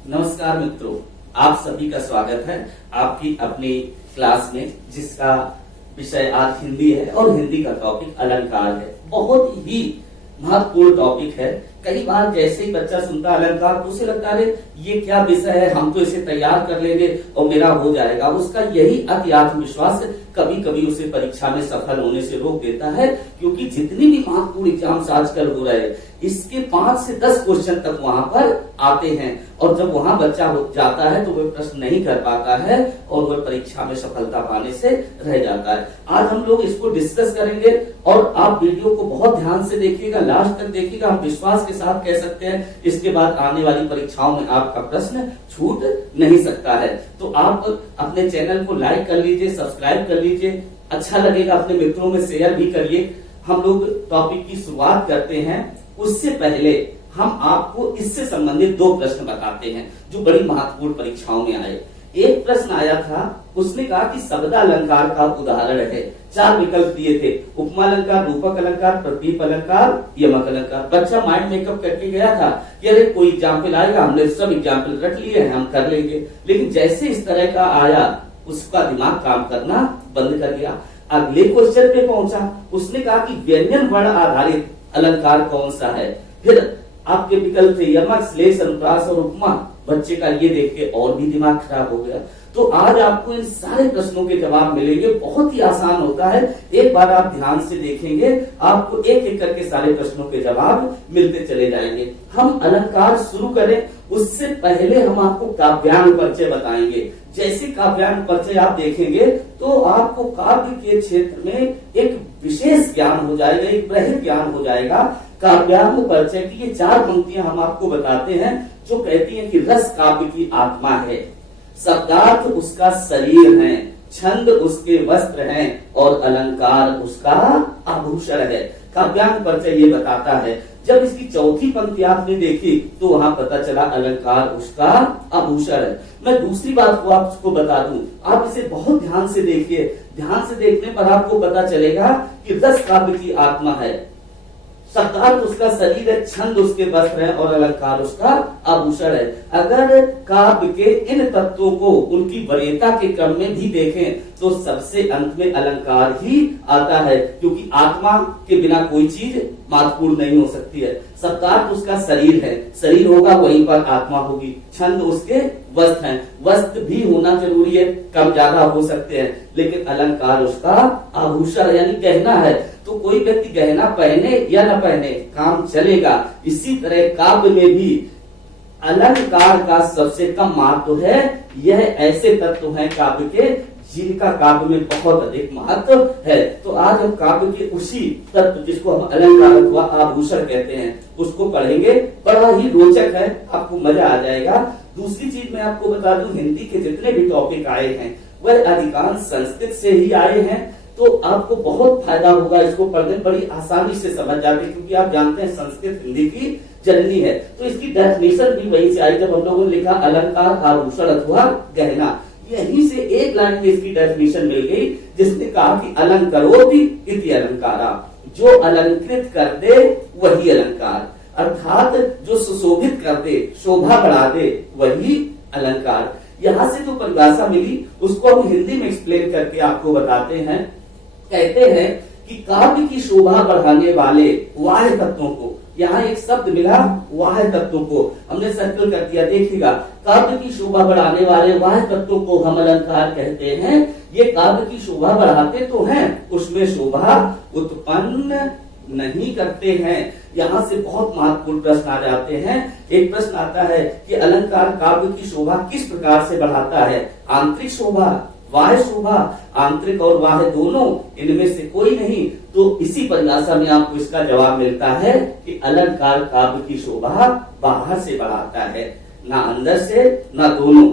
नमस्कार मित्रों, आप सभी का स्वागत है आपकी अपनी क्लास में, जिसका विषय आज हिंदी है और हिंदी का टॉपिक अलंकार है। बहुत ही महत्वपूर्ण टॉपिक है। कई बार जैसे ही बच्चा सुनता अलंकार तो उसे लगता है ये क्या विषय है, हम तो इसे तैयार कर लेंगे और मेरा हो जाएगा। उसका यही अति आत्मविश्वास कभी कभी उसे परीक्षा में सफल होने से रोक देता है, क्योंकि जितनी भी महत्वपूर्ण एग्जाम्स आजकल हो रहे हैं इसके 5 से 10 क्वेश्चन तक वहां पर आते हैं, और जब वहां बच्चा हो जाता है तो वह प्रश्न नहीं कर पाता है और वह परीक्षा में सफलता पाने से रह जाता है। आज हम लोग इसको डिस्कस करेंगे और आप वीडियो को बहुत ध्यान से देखिएगा, लास्ट तक देखिएगा। हम विश्वास के साथ कह सकते हैं इसके बाद आने वाली परीक्षाओं में आपका प्रश्न छूट नहीं सकता है। तो आप अपने चैनल को लाइक कर लीजिए, सब्सक्राइब कर लीजिए, अच्छा लगेगा अपने मित्रों में शेयर भी करिए। हम लोग टॉपिक की शुरुआत करते हैं, उससे पहले हम आपको इससे संबंधित 2 प्रश्न बताते हैं जो बड़ी महत्वपूर्ण परीक्षाओं में आए। एक प्रश्न आया था, उसने कहा कि शब्दालंकार का उदाहरण है। 4 विकल्प दिए थे, उपमा अलंकार, रूपक अलंकार, प्रतीप अलंकार, यमक अलंकार। बच्चा माइंड मेकअप करके गया था कि अरे कोई एग्जाम्पल आएगा, हमने सब एग्जाम्पल रट लिए हैं, हम कर लेंगे। लेकिन जैसे इस तरह का आया उसका दिमाग काम करना बंद कर गया। अगले क्वेश्चन पे पहुंचा, उसने कहा कि व्यंजन वर्ण आधारित अलंकार कौन सा है। फिर आपके विकल्प थे यमक, श्लेष, अनुप्रास और उपमा। बच्चे का ये देख के और भी दिमाग खराब हो गया। तो आज आपको इन सारे प्रश्नों के जवाब मिलेंगे। बहुत ही आसान होता है, एक बार आप ध्यान से देखेंगे आपको एक एक करके सारे प्रश्नों के जवाब मिलते चले जाएंगे। हम अलंकार शुरू करें उससे पहले हम आपको काव्यान्व परिचय बताएंगे। जैसे काव्यान्व परिचय आप देखेंगे तो आपको काव्य के क्षेत्र में एक विशेष ज्ञान हो जाएगा, एक बृहद ज्ञान हो जाएगा। काव्यान्व परिचय की ये 4 पंक्तियां हम आपको बताते हैं जो कहती हैं कि रस काव्य की आत्मा है, शब्दार्थ उसका शरीर है, छंद उसके वस्त्र हैं और अलंकार उसका आभूषण है। काव्यान्व परिचय ये बताता है। जब इसकी 4थी पंक्ति आपने देखी तो वहां पता चला अलंकार उसका आभूषण है। मैं दूसरी बात को आपको बता दूं, आप इसे बहुत ध्यान से देखिए। ध्यान से देखने पर आपको पता चलेगा कि रस काव्य की आत्मा है, शब्दार्थ उसका शरीर है, छंद उसके वस्त्र है और अलंकार उसका आभूषण है। अगर काव्य के इन तत्वों को उनकी वरीयता के क्रम में भी देखें तो सबसे अंत में अलंकार ही आता है, क्योंकि आत्मा के बिना कोई चीज महत्वपूर्ण नहीं हो सकती है। शब्दार्थ उसका शरीर है, शरीर होगा वहीं पर आत्मा होगी। छंद उसके वस्त्र हैं, वस्त्र भी होना जरूरी है, कम ज्यादा हो सकते हैं, लेकिन अलंकार उसका आभूषण यानी गहना है। तो कोई व्यक्ति गहना पहने या न पहने काम चलेगा। इसी तरह काव्य में भी अलंकार का सबसे कम महत्व है। यह ऐसे तत्व हैं काव्य के जिनका काव्य में बहुत अधिक महत्व है। तो आज हम काव्य के उसी तत्व जिसको हम अलंकार अथवा आभूषण कहते हैं उसको पढ़ेंगे। बड़ा ही रोचक है, आपको मजा आ जाएगा। दूसरी चीज मैं आपको बता दूं, हिंदी के जितने भी टॉपिक आए हैं वह अधिकांश संस्कृत से ही आए हैं, तो आपको बहुत फायदा होगा। इसको पढ़ने बड़ी आसानी से समझ जाते हैं, क्योंकि आप जानते हैं संस्कृत हिंदी की जननी है। तो इसकी डेफिनेशन भी वहीं से आई, जब हम लोगों ने लिखा अलंकार आभूषण अथवा गहना, यहीं से एक लाइन में इसकी डेफिनेशन मिल गई, जिसने कहा कि अलंकरोति इति अलंकारा, जो अलंकृत कर दे वही अलंकार, अर्थात जो सुशोभित कर दे, शोभा बढ़ा दे वही अलंकार। यहां से जो परिभाषा मिली उसको हम हिंदी में एक्सप्लेन करके आपको बताते हैं। कहते हैं कि काव्य की शोभा बढ़ाने वाले वाह्य तत्वों को, यहाँ एक शब्द मिला वाह्य तत्वों को, हमने सर्कल कर दिया, देखिएगा। काव्य की शोभा बढ़ाने वाले वाह्य तत्वों को हम अलंकार कहते हैं। ये काव्य की शोभा बढ़ाते तो हैं, उसमें शोभा उत्पन्न नहीं करते हैं। यहाँ से बहुत महत्वपूर्ण प्रश्न आ जाते हैं। एक प्रश्न आता है कि अलंकार काव्य की शोभा किस प्रकार से बढ़ाता है, आंतरिक शोभा, बाह्य शोभा, आंतरिक और बाह्य दोनों, इनमें से कोई नहीं। तो इसी परिभाषा में आपको इसका जवाब मिलता है कि अलंकार काव्य की शोभा बाहर से बढ़ाता है, ना अंदर से ना दोनों।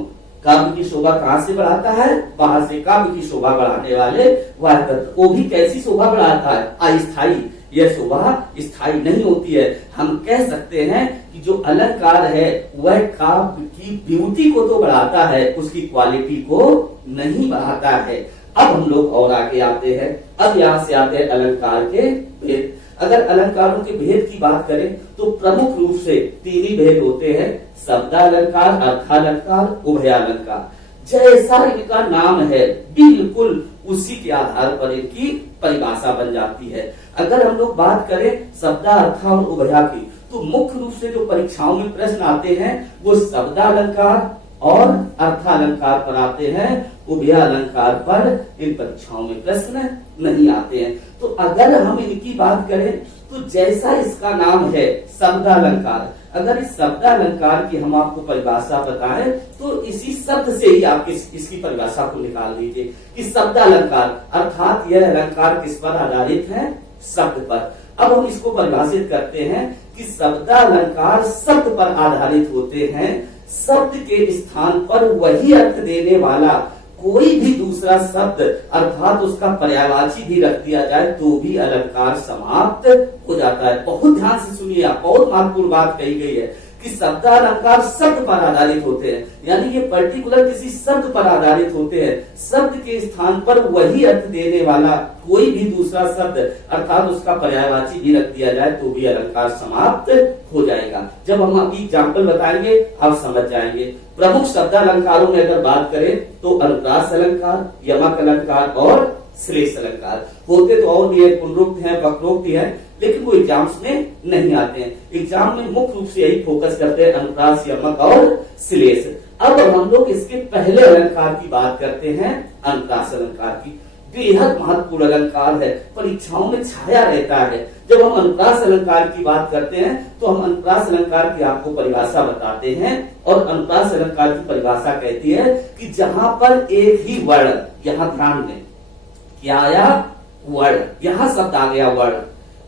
काव्य की शोभा कहाँ से बढ़ाता है, बाहर से। काव्य की शोभा बढ़ाने वाले वाह्य तत्व, वो भी कैसी शोभा बढ़ाता है, अस्थायी। यह शोभा स्थायी नहीं होती है। हम कह सकते हैं कि जो अलंकार है वह काव्य की ब्यूटी को तो बढ़ाता है, उसकी क्वालिटी को नहीं बढ़ाता है। अब हम लोग और आगे आते हैं। अब यहाँ से आते हैं अलंकार के भेद। अगर अलंकारों के भेद की बात करें तो प्रमुख रूप से तीन ही भेद होते हैं, शब्दालंकार, अर्थालंकार, उभयालंकार। जैसा इनका नाम है बिल्कुल उसी के आधार पर इनकी परिभाषा बन जाती है। अगर हम लोग बात करें शब्दा, अर्था और उभया की, तो मुख्य रूप से जो परीक्षाओं में प्रश्न आते हैं वो शब्दालंकार और अर्थालंकार पर आते हैं, उभयालंकार पर इन परीक्षाओं में प्रश्न नहीं आते हैं। तो अगर हम इनकी बात करें तो जैसा इसका नाम है शब्दालंकार, अगर इस शब्दालंकार की हम आपको परिभाषा बताएं तो इसी शब्द से ही आप इसकी परिभाषा को निकाल लीजिए कि शब्दालंकार अर्थात यह अलंकार किस पर आधारित है, शब्द पर। अब हम इसको परिभाषित करते हैं कि शब्दालंकार शब्द पर आधारित होते हैं, शब्द के स्थान पर वही अर्थ देने वाला कोई भी दूसरा शब्द अर्थात उसका पर्यायवाची भी रख दिया जाए तो भी अलंकार समाप्त हो जाता है। बहुत ध्यान से सुनिए, आप बहुत महत्वपूर्ण बात कही गई है कि शब्दालंकार शब्द पर आधारित होते हैं, यानी ये पर्टिकुलर किसी शब्द पर आधारित होते हैं, शब्द के स्थान पर वही अर्थ देने वाला कोई भी दूसरा शब्द अर्थात उसका पर्यायवाची भी रख दिया जाए तो भी अलंकार समाप्त हो जाएगा। जब हम अभी एग्जाम्पल बताएंगे आप समझ जाएंगे। प्रमुख शब्दालंकारों में अगर बात करें तो अनुप्रास अलंकार, यमक अलंकार और श्लेष अलंकार होते तो और भी है, पुनरुक्त है, वक्रोक्त है, लेकिन वो एग्जाम्स में नहीं आते हैं। एग्जाम में मुख्य रूप से यही फोकस करते हैं, अनुप्रास, यमक और श्लेष। अब हम लोग इसके पहले अलंकार की बात करते हैं, अनुप्रास अलंकार की। बेहद महत्वपूर्ण अलंकार है, परीक्षाओं में छाया रहता है। जब हम अनुप्रास अलंकार की बात करते हैं तो हम अनुप्रास अलंकार की आपको परिभाषा बताते हैं, और अनुप्रास अलंकार की परिभाषा कहती है कि जहां पर एक ही वर्ण, यहां ध्यान दें क्या आया, वर्ण, यहां शब्द आ गया वर्ण,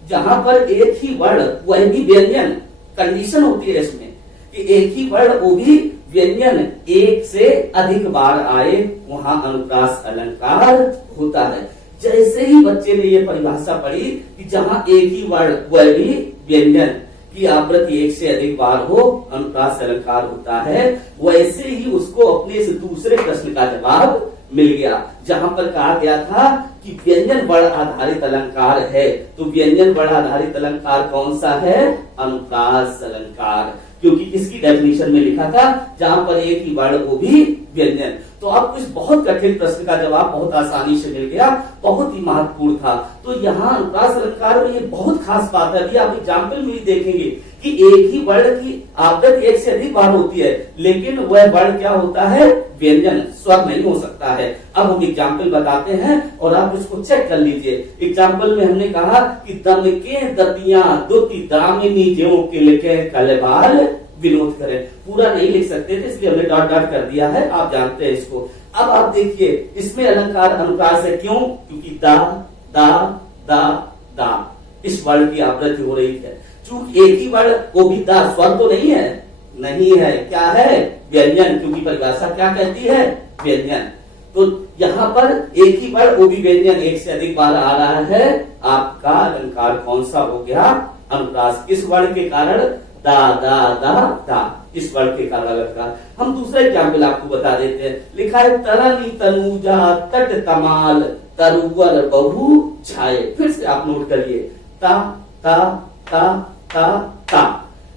जहां पर एक ही वर्ण वह भी व्यंजन, कंडीशन होती है इसमें कि एक ही वर्ण वो भी व्यंजन एक से अधिक बार आए, वहां अनुप्रास अलंकार होता है। जैसे ही बच्चे ने ये परिभाषा पढ़ी कि जहां एक ही वर्ण वह भी व्यंजन की आवृत्ति एक से अधिक बार हो, अनुप्रास अलंकार होता है, वैसे ही उसको अपने से दूसरे प्रश्न का जवाब मिल गया। जहां पर कहा गया था कि व्यंजन वर्ण आधारित अलंकार है, तो व्यंजन वर्ण आधारित अलंकार कौन सा है, अनुप्रास अलंकार, क्योंकि इसकी डेफिनेशन में लिखा था जहां पर एक ही वर्ण वो भी व्यंजन। तो आपको इस बहुत कठिन प्रश्न का जवाब बहुत आसानी से मिल गया, बहुत ही महत्वपूर्ण था। तो यहाँ अनुप्रास अलंकार में ये बहुत खास बात है, अभी आप एग्जाम्पल में ही देखेंगे कि एक ही वर्ण की आवृत्ति एक से अधिक बार होती है, लेकिन वह वर्ण क्या होता है, व्यंजन, स्वर नहीं हो सकता है। अब हम एग्जाम्पल बताते हैं और आप इसको चेक कर लीजिए। एग्जाम्पल में हमने कहा कि दम के दतियां दुति दामिनी ज्यों के लिखे कलबाल विनोद करें। पूरा नहीं लिख सकते थे इसलिए हमने डॉट डॉट कर दिया है, आप जानते हैं इसको। अब आप देखिए इसमें अलंकार अनुप्रास है, क्यों, क्योंकि दा दा दा दा इस वर्ण की आवृत्ति हो रही है। चूंकि एक ही वर्ण वो भी दा, स्वर तो नहीं है, नहीं है, क्या है, व्यंजन, क्योंकि परिभाषा क्या कहती है, व्यंजन। तो यहाँ पर एक ही वर्ण वो भी व्यंजन एक से अधिक बार आ रहा है, आपका अलंकार कौन सा हो गया, अनुप्रास। किस वर्ण के कारण, दा दा दा दा, इस वर्ण के कारण अलंकार। हम दूसरा एग्जाम्पल आपको बता देते हैं। लिखा है तरनी तनुजा तट तमाल तरुवर बहु छाए। फिर से आप नोट करिए, ता ता ता ता ता,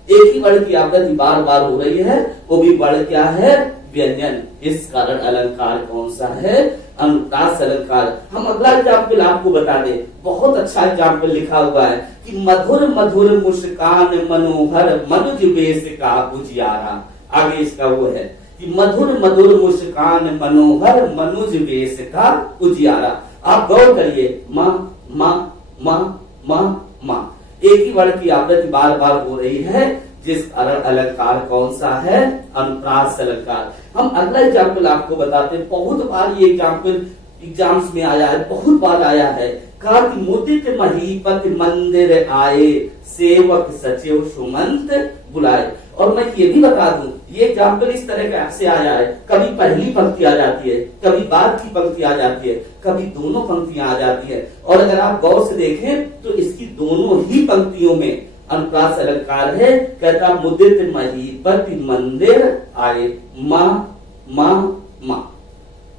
एक ही वर्ण की आवृत्ति बार बार हो रही है, वो भी वर्ण क्या है, व्यंजन। इस कारण अलंकार कौन सा है, अनुप्रास अलंकार। हम अगला एग्जाम्पल आपको बता दें, बहुत अच्छा एग्जाम्पल लिखा हुआ है कि मधुर मधुर मुस्कान मनोहर मनुज वेश का उजियारा। आगे इसका वो है कि मधुर मधुर मुस्कान मनोहर मनुज वेश का उजियारा। आप गौर करिए, माँ माँ माँ माँ माँ, एक ही वर्ण की आवृत्ति बार बार हो रही है, जिस कारण अलंकार कौन सा है, अनुप्रास अलंकार। हम अगला एग्जाम्पल आपको बताते हैं, बहुत बार ये एग्जाम्पल एग्जाम्स में आया है, बहुत बार आया है। कार्ति मुदित महीपति मंदिर आए सेवक सचिव सुमंत बुलाए। और मैं ये भी बता दूं, ये एग्जाम्पल इस तरह का से आया है, कभी पहली पंक्ति आ जाती है, कभी बाद की पंक्ति आ जाती है, कभी दोनों पंक्तियां आ जाती है। और अगर आप गौर से देखें तो इसकी दोनों ही पंक्तियों में अनुप्रास अलंकार है। कहता मुदित महीपति मंदिर आए, माँ माँ माँ,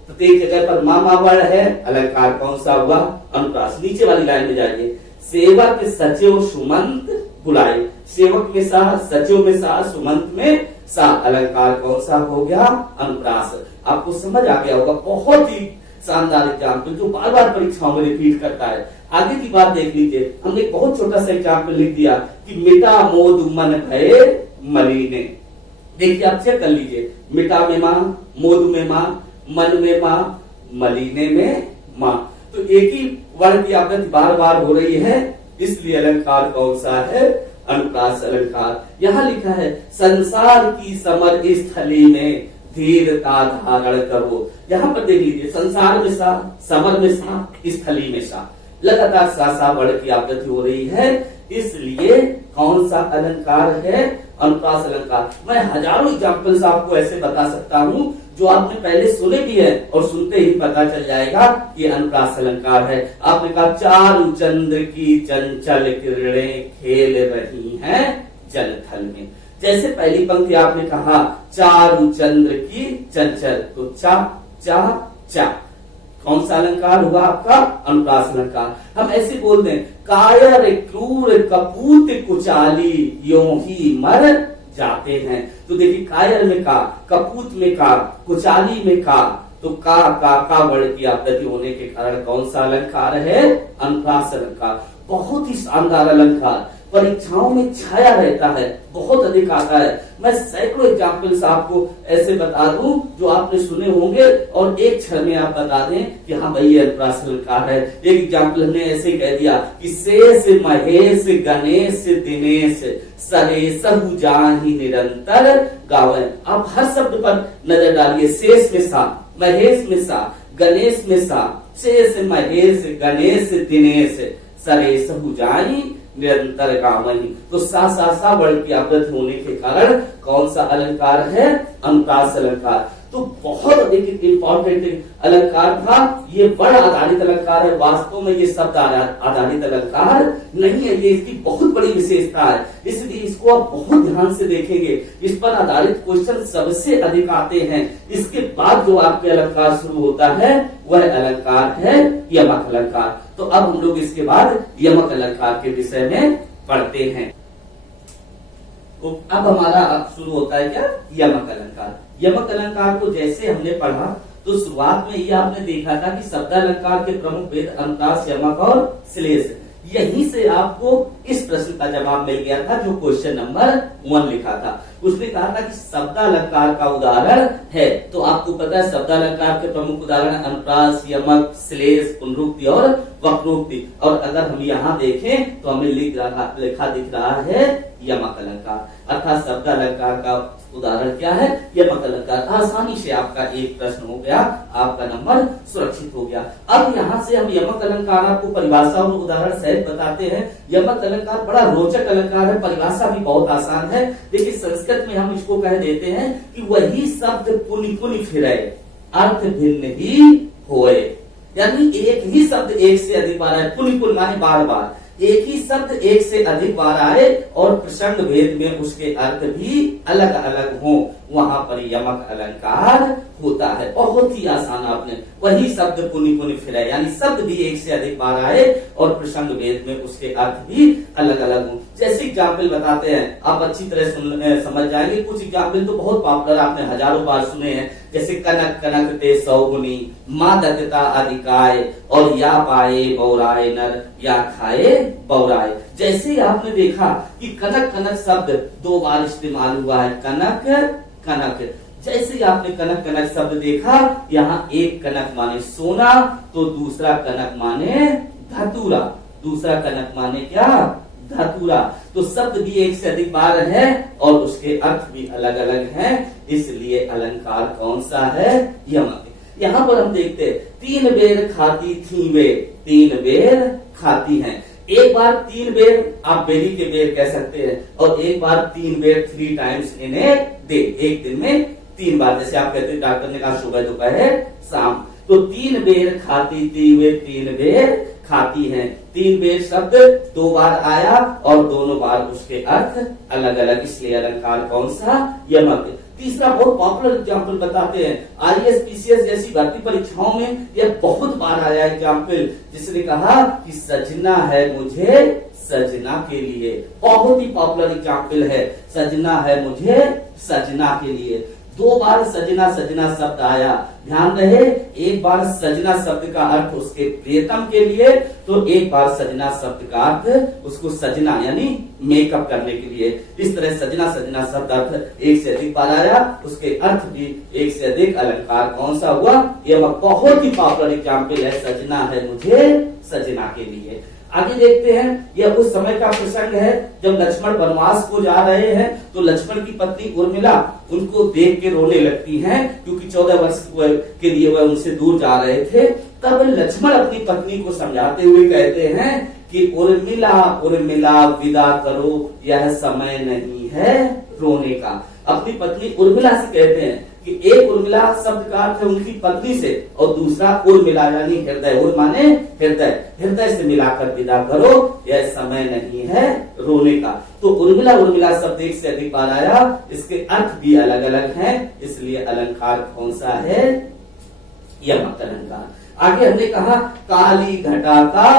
प्रत्येक जगह पर माँ माँ वर्ण है, अलंकार कौन सा हुआ, अनुप्रास। नीचे वाली लाइन में जाइए, सेवक सचिव सुमंत बुलाए। सेवक में सा, सचिव में सा, सुमंत में सा, अलंकार कौन सा हो गया? अनुप्रास। आपको समझ आ गया होगा। बहुत ही शानदार एग्जाम्पल जो बार बार परीक्षाओं में रिपीट करता है। आगे की बात देख लीजिए, हमने एक बहुत छोटा सा एग्जाम्पल लिख दिया कि मिटा मोद मन भये मलिने। देखिए आप चेक कर लीजिए, मिटा में माँ, मोद में माँ, मन में माँ, मलिने में माँ। तो एक ही वर्ण की आवृत्ति बार बार हो रही है, इसलिए अलंकार कौन सा है? अनुप्रास अलंकार। यहाँ लिखा है संसार की समर स्थली में धीरता धारण करो। यहाँ पर देख लीजिए, संसार में सा, समर में सा, स्थली में सा, लगातार सा वर्ण की आवृत्ति हो रही है, इसलिए कौन सा अलंकार है? अनुप्रास अलंकार। मैं हजारों एग्जाम्पल्स आपको ऐसे बता सकता हूँ जो आपने पहले सुने भी है और सुनते ही पता चल जाएगा कि अनुप्रास अलंकार है। आपने कहा चारु चंद्र की चंचल किरणें खेल रही हैं जल थल में। जैसे पहली पंक्ति आपने कहा चारु चंद्र की चंचल, तो चा चा चा, कौन सा अलंकार हुआ आपका? अनुप्रास अलंकार। हम ऐसे बोलते हैं कायर क्रूर कपूत कुचाली यों ही मर जाते हैं। तो देखिए कायर में का, कपूत में का, कुचाली में का, तो का वर्ण की आवृत्ति होने के कारण कौन सा अलंकार है? अनुप्रास अलंकार। बहुत ही शानदार अलंकार, परीक्षाओं में छाया रहता है, बहुत अधिक आता है। मैं सैकड़ों एग्जाम्पल्स आपको ऐसे बता दूं जो आपने सुने होंगे और एक क्षण में आप बता दें कि हाँ भाई ये अनुप्रास अलंकार है। एक एग्जाम्पल हमने ऐसे कह दिया कि शेष महेश गणेश दिनेश सरेसहु जाहि निरंतर गावे। आप हर शब्द पर नजर डालिए। शेष में सा, महेश में सा, गणेश में सा, शेष महेश गणेश दिनेश सरेसहु जाहि निरंतर गावहि। तो सा वर्ण की आवृत्ति होने के कारण कौन सा अलंकार है? अनुप्रास अलंकार। तो बहुत अधिक इंपॉर्टेंट अलंकार था। ये वर्ण आधारित अलंकार है, वास्तव में ये शब्द आधारित अलंकार नहीं है। ये इसकी बहुत बड़ी विशेषता है, इसलिए इसको आप बहुत ध्यान से देखेंगे। इस पर आधारित क्वेश्चन सबसे अधिक आते हैं। इसके बाद जो आपके अलंकार शुरू होता है वह अलंकार है यमक अलंकार। तो अब हम लोग इसके बाद यमक अलंकार के विषय में पढ़ते हैं। तो अब हमारा शुरू होता है क्या? यमक अलंकार। यमक अलंकार को जैसे हमने पढ़ा तो शुरुआत में ये आपने देखा था कि शब्दालंकार के प्रमुख भेद अनुप्रास, यमक और श्लेष। यहीं से आपको इस प्रश्न का जवाब मिल गया था जो क्वेश्चन नंबर 1 लिखा था। उसने कहा था कि शब्दालंकार का उदाहरण है। तो आपको पता है शब्दालंकार के प्रमुख उदाहरण अनुप्रास, यमक, श्लेष, पुनरुक्ति और वक्रोक्ति। और अगर हम यहाँ देखें तो हमें लिखा दिख रहा है यमक अलंकार, अर्थात शब्दालंकार का उदाहरण क्या है? यमक अलंकार। आसानी से आपका एक प्रश्न हो गया, आपका नंबर सुरक्षित हो गया। अब यहाँ से हम यमक अलंकार आपको परिभाषा और उदाहरण सहित बताते हैं। यमक अलंकार बड़ा रोचक अलंकार है, परिभाषा भी बहुत आसान है। देखिए संस्कृत में हम इसको कह देते हैं कि वही शब्द पुनि पुनि फिरे अर्थ भिन्न ही होए। यानी एक ही शब्द एक से अधिक बार आए, पुनि पुनि माने बार बार, एक ही शब्द एक से अधिक बार आए और प्रसंग भेद में उसके अर्थ भी अलग अलग हो, वहां पर यमक अलंकार होता है। बहुत ही आसान, आपने वही शब्द पुनि पुनि फिरे, यानी शब्द भी एक से अधिक बार आए और प्रसंग भेद में उसके अर्थ भी अलग अलग हो। जैसे एग्जाम्पल बताते हैं, आप अच्छी तरह समझ जाएंगे। कुछ एग्जाम्पल तो बहुत पॉपुलर, आपने हजारों बार सुने हैं, जैसे कनक कनक ते सौगुनी, माँ दत्ता अधिकाय, और या पाए बौराए नर, या खाए बौराए। जैसे आपने देखा कि कनक कनक शब्द 2 बार इस्तेमाल हुआ है, कनक कनक। जैसे आपने कनक कनक शब्द देखा, यहाँ एक कनक माने सोना तो दूसरा कनक माने धतूरा, दूसरा कनक माने क्या? धतूरा। तो शब्द भी एक से अधिक बार है और उसके अर्थ भी अलग अलग हैं, इसलिए अलंकार कौन सा है? यमक। यहाँ पर हम देखते हैं 3 बेर खाती थी वे, 3 बेर खाती हैं। एक बार 3 बेर आप बेरी के बेर कह सकते हैं, और एक बार 3 बेर 3 टाइम्स इन्हें दे, एक दिन में 3 बार। जैसे आप कहते हैं, डॉक्टर ने कहा सुबह दोपहर शाम, तो 3 बेर खाती थी वे, 3 बेर खाती हैं। 3 बेर शब्द 2 बार आया और दोनों बार उसके अर्थ अलग अलग, इसलिए अलंकार कौन सा? यमक। तीसरा बहुत पॉपुलर एग्जाम्पल बताते हैं, आईएएस पीसीएस जैसी भर्ती परीक्षाओं में यह बहुत बार आया एग्जाम्पल, जिसने कहा कि सजना है मुझे सजना के लिए। बहुत ही पॉपुलर एग्जाम्पल है, सजना है मुझे सजना के लिए। 2 बार सजना सजना शब्द आया, ध्यान रहे, एक बार सजना शब्द का अर्थ उसके प्रियतम के लिए, तो एक बार सजना शब्द का अर्थ उसको सजना यानी मेकअप करने के लिए। इस तरह सजना सजना शब्द अर्थ एक से अधिक बार आया, उसके अर्थ भी एक से अधिक अलंकार कौन सा हुआ, यह बहुत ही पॉपुलर एग्जाम्पल है, सजना है मुझे सजना के लिए। आगे देखते हैं, यह उस समय का प्रसंग है जब लक्ष्मण वनवास को जा रहे हैं, तो लक्ष्मण की पत्नी उर्मिला उनको देख के रोने लगती हैं, क्योंकि 14 वर्ष के लिए वह उनसे दूर जा रहे थे। तब लक्ष्मण अपनी पत्नी को समझाते हुए कहते हैं कि उर्मिला उर्मिला विदा करो, यह समय नहीं है रोने का। अपनी पत्नी उर्मिला से कहते हैं कि एक उर्मिला शब्द का अर्थ है उनकी पत्नी से, और दूसरा उर्मिला यानी हृदय, उर माने हृदय, हृदय से मिलाकर विदा करो, यह समय नहीं है रोने का। तो उर्मिला उर्मिला शब्द एक से अधिक बार आया, इसके अर्थ भी अलग अलग हैं, इसलिए अलंकार कौन सा है, यमक अलंकार। आगे हमने कहा काली घटा का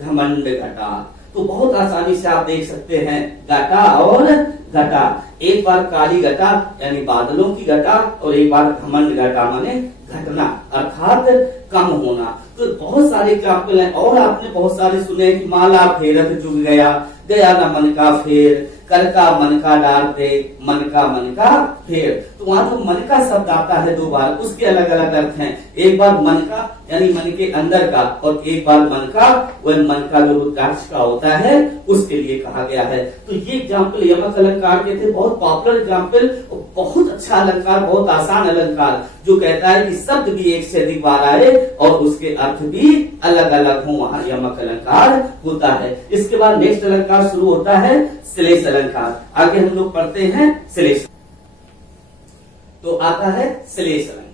घमंड घटा, तो बहुत आसानी से आप देख सकते हैं घटा और घटा। एक बार काली घटा यानी बादलों की घटा, और एक बार घमंड घटा माने घटना अर्थात कम होना। तो बहुत सारे एग्जाम्पल हैं, और आपने बहुत सारे सुने कि माला फेरत जुग गया, गया न मन का फेर, कर का मन का डार दे, मन का फेर। तो वहां जो मन का शब्द आता है 2 बार, उसके अलग अलग अर्थ हैं। एक बार मन का यानी मन के अंदर का, और एक बार मन का वह मन का जो रुद्राक्ष का होता है उसके लिए कहा गया है। तो ये एग्जाम्पल यमक अलंकार के थे, बहुत पॉपुलर एग्जाम्पल, बहुत अच्छा अलंकार, बहुत आसान अलंकार, जो कहता है कि शब्द भी एक से अधिक बार आए और उसके अर्थ भी अलग अलग हो, वहां यमक अलंकार होता है। इसके बाद नेक्स्ट अलंकार शुरू होता है श्लेष अलंकार। आगे हम लोग पढ़ते हैं श्लेष, तो आता है श्लेष अलंकार।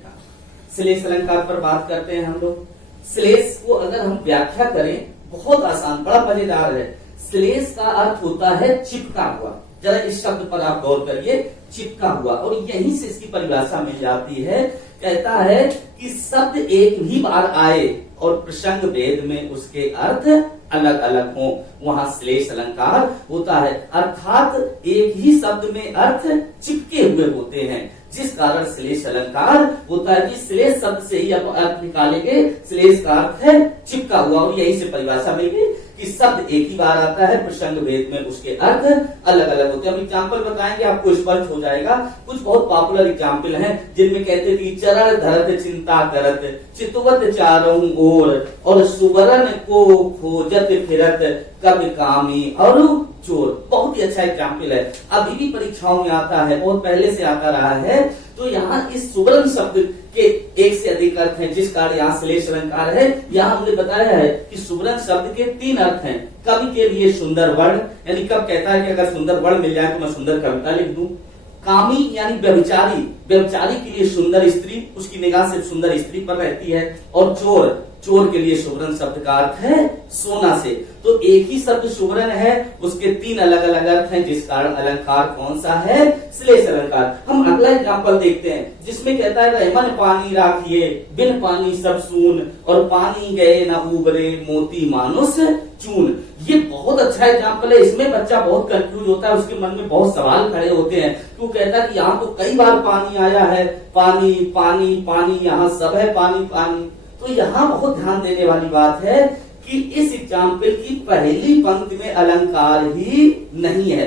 श्लेष अलंकार पर बात करते हैं हम लोग। श्लेष को अगर हम व्याख्या करें, बहुत आसान, बड़ा मजेदार है। श्लेष का अर्थ होता है चिपका हुआ। जरा इस शब्द पर आप गौर करिए, चिपका हुआ, और यहीं से इसकी परिभाषा मिल जाती है। कहता है कि शब्द एक ही बार आए और प्रसंग भेद में उसके अर्थ अलग अलग हो, वहां श्लेष अलंकार होता है। अर्थात एक ही शब्द में अर्थ चिपके हुए होते हैं, जिस कारण श्लेष अलंकार होता है। कि श्लेष शब्द से ही आप अर्थ निकालेंगे, श्लेष का अर्थ है चिपका हुआ, और यही से परिभाषा मिलेगी कि शब्द एक ही बार आता है, प्रसंग भेद में उसके अर्थ अलग अलग होते हैं। अब एग्जाम्पल बताएंगे, आपको स्पष्ट हो जाएगा। कुछ बहुत पॉपुलर एग्जाम्पल हैं, जिनमें कहते थे चरण धरत चिंता करत, चितवत चारों ओर, और सुवर्ण को खोजत फिरत, कब कामी और चोर। बहुत ही अच्छा एग्जाम्पल है, अभी भी परीक्षाओं में आता है, बहुत पहले से आता रहा है। तो यहाँ इस सुवर्ण शब्द के एक से अधिक अर्थ हैं, जिस कारण यहाँ श्लेष अलंकार है। यहाँ हमने बताया है कि सुवर्ण शब्द के 3 अर्थ हैं। कवि के लिए सुंदर वर्ण, यानी कब कहता है कि अगर सुंदर वर्ण मिल जाए तो मैं सुंदर कविता लिख दूं। कामी यानी व्यभिचारी, व्यभिचारी के लिए सुंदर स्त्री, उसकी निगाह से सुंदर स्त्री पर रहती है। और चोर, चोर के लिए सुवर्ण शब्द का अर्थ है सोना से। तो एक ही शब्द सुवर्ण है, उसके 3 अलग अलग अर्थ हैं, जिस कारण अलंकार कौन सा है, श्लेष अलंकार। हम अगला एग्जाम्पल देखते हैं, जिसमें कहता है रहमन पानी राखिए, बिन पानी सब सून, और पानी गए न उबरे, मोती मानुष चून। ये बहुत अच्छा एग्जाम्पल है। इसमें बच्चा बहुत कंफ्यूज होता है, उसके मन में बहुत सवाल खड़े होते हैं। तो कहता है कि यहाँ तो कई बार पानी आया है, पानी पानी पानी, यहाँ सब है पानी पानी। तो यहाँ बहुत ध्यान देने वाली बात है कि इस एग्जाम्पल की पहली पंक्ति में अलंकार ही नहीं है।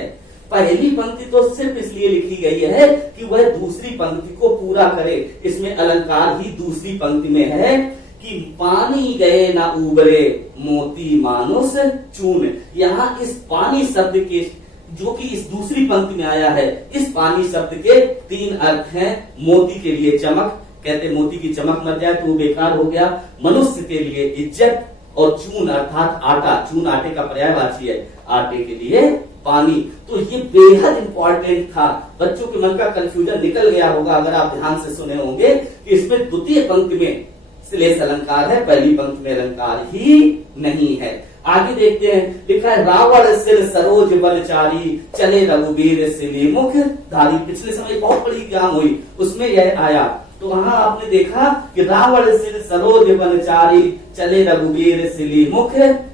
पहली पंक्ति तो सिर्फ इसलिए लिखी गई है कि वह दूसरी पंक्ति को पूरा करे। इसमें अलंकार ही दूसरी पंक्ति में है कि पानी गए ना उबरे, मोती मानुष चून। यहाँ इस पानी शब्द के, जो कि इस दूसरी पंक्ति में आया है, इस पानी शब्द के 3 अर्थ हैं। मोती के लिए चमक, कहते मोती की चमक मर जाए तो वो बेकार हो गया। मनुष्य के लिए इज्जत, और चून अर्थात आटा, चून आटे का पर्यायवाची है, आटे के लिए पानी। तो ये बेहद इंपॉर्टेंट था। बच्चों के मन का कंफ्यूजन निकल गया होगा अगर आप ध्यान से सुने होंगे कि इसमें द्वितीय पंक्ति में श्लेष अलंकार है, पहली पंक्ति में अलंकार ही नहीं है। आगे देखते हैं, लिखा है रावण सिर सरोज बनचारी, चले रघुबीर सिली मुख धारी। पिछले समय बहुत बड़ी एग्जाम हुई, उसमें यह आया। तो वहां आपने देखा कि रावण सिर सरोज बनचारी, चले रघुबीर सिली मुख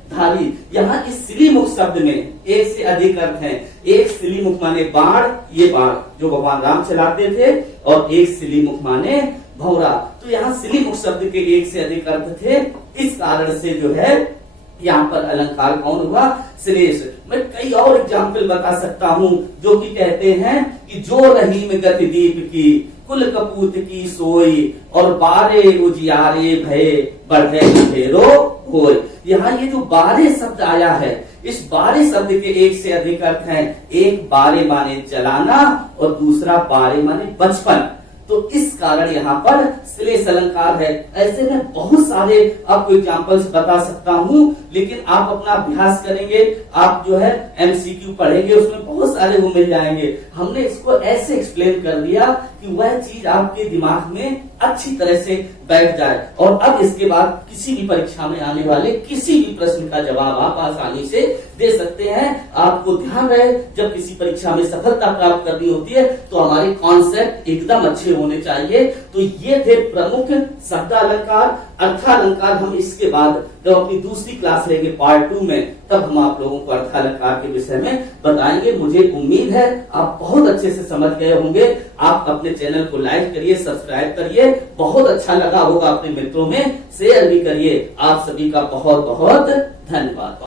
धारी। यहाँ इस सिली मुख शब्द में एक से अधिक अर्थ हैं। एक सिली मुख माने बाण, ये बाण जो भगवान राम चलाते थे, और एक सिली मुख माने भौरा। तो यहाँ सिली मुख शब्द के एक से अधिक अर्थ थे। इस कारण से जो है यहाँ पर अलंकार कौन हुआ? श्रेष्ठ। मैं कई और एग्जाम्पल बता सकता हूँ जो कि कहते हैं कि जो रहीम गति दीप की, कुल कपूत की सोई, और बारे उजियारे भय बढ़े अंधेरो होय। यहाँ ये जो बारे शब्द आया है, इस बारे शब्द के एक से अधिक अर्थ हैं। एक बारे माने जलाना और दूसरा बारे माने बचपन। तो इस कारण यहाँ पर श्लेष अलंकार है। ऐसे में बहुत सारे आपको एग्जाम्पल्स बता सकता हूँ, लेकिन आप अपना अभ्यास करेंगे, आप जो है एमसीक्यू पढ़ेंगे, उसमें बहुत सारे वो मिल जाएंगे। हमने इसको ऐसे एक्सप्लेन कर दिया कि वह चीज आपके दिमाग में अच्छी तरह से बैठ जाए, और अब इसके बाद किसी भी परीक्षा में आने वाले किसी भी प्रश्न का जवाब आप आसानी से दे सकते हैं। आपको ध्यान रहे, जब किसी परीक्षा में सफलता प्राप्त करनी होती है तो हमारे कॉन्सेप्ट एकदम अच्छे होने चाहिए। तो ये थे प्रमुख शब्दालंकार, अर्थालंकार। हम इसके बाद जब अपनी दूसरी क्लास लेंगे पार्ट 2 में, तब हम आप लोगों को अर्थालंकार के विषय में बताएंगे। मुझे उम्मीद है आप बहुत अच्छे से समझ गए होंगे। आप अपने चैनल को लाइक करिए, सब्सक्राइब करिए। बहुत अच्छा लगा होगा, अपने मित्रों में शेयर भी करिए। आप सभी का बहुत बहुत धन्यवाद।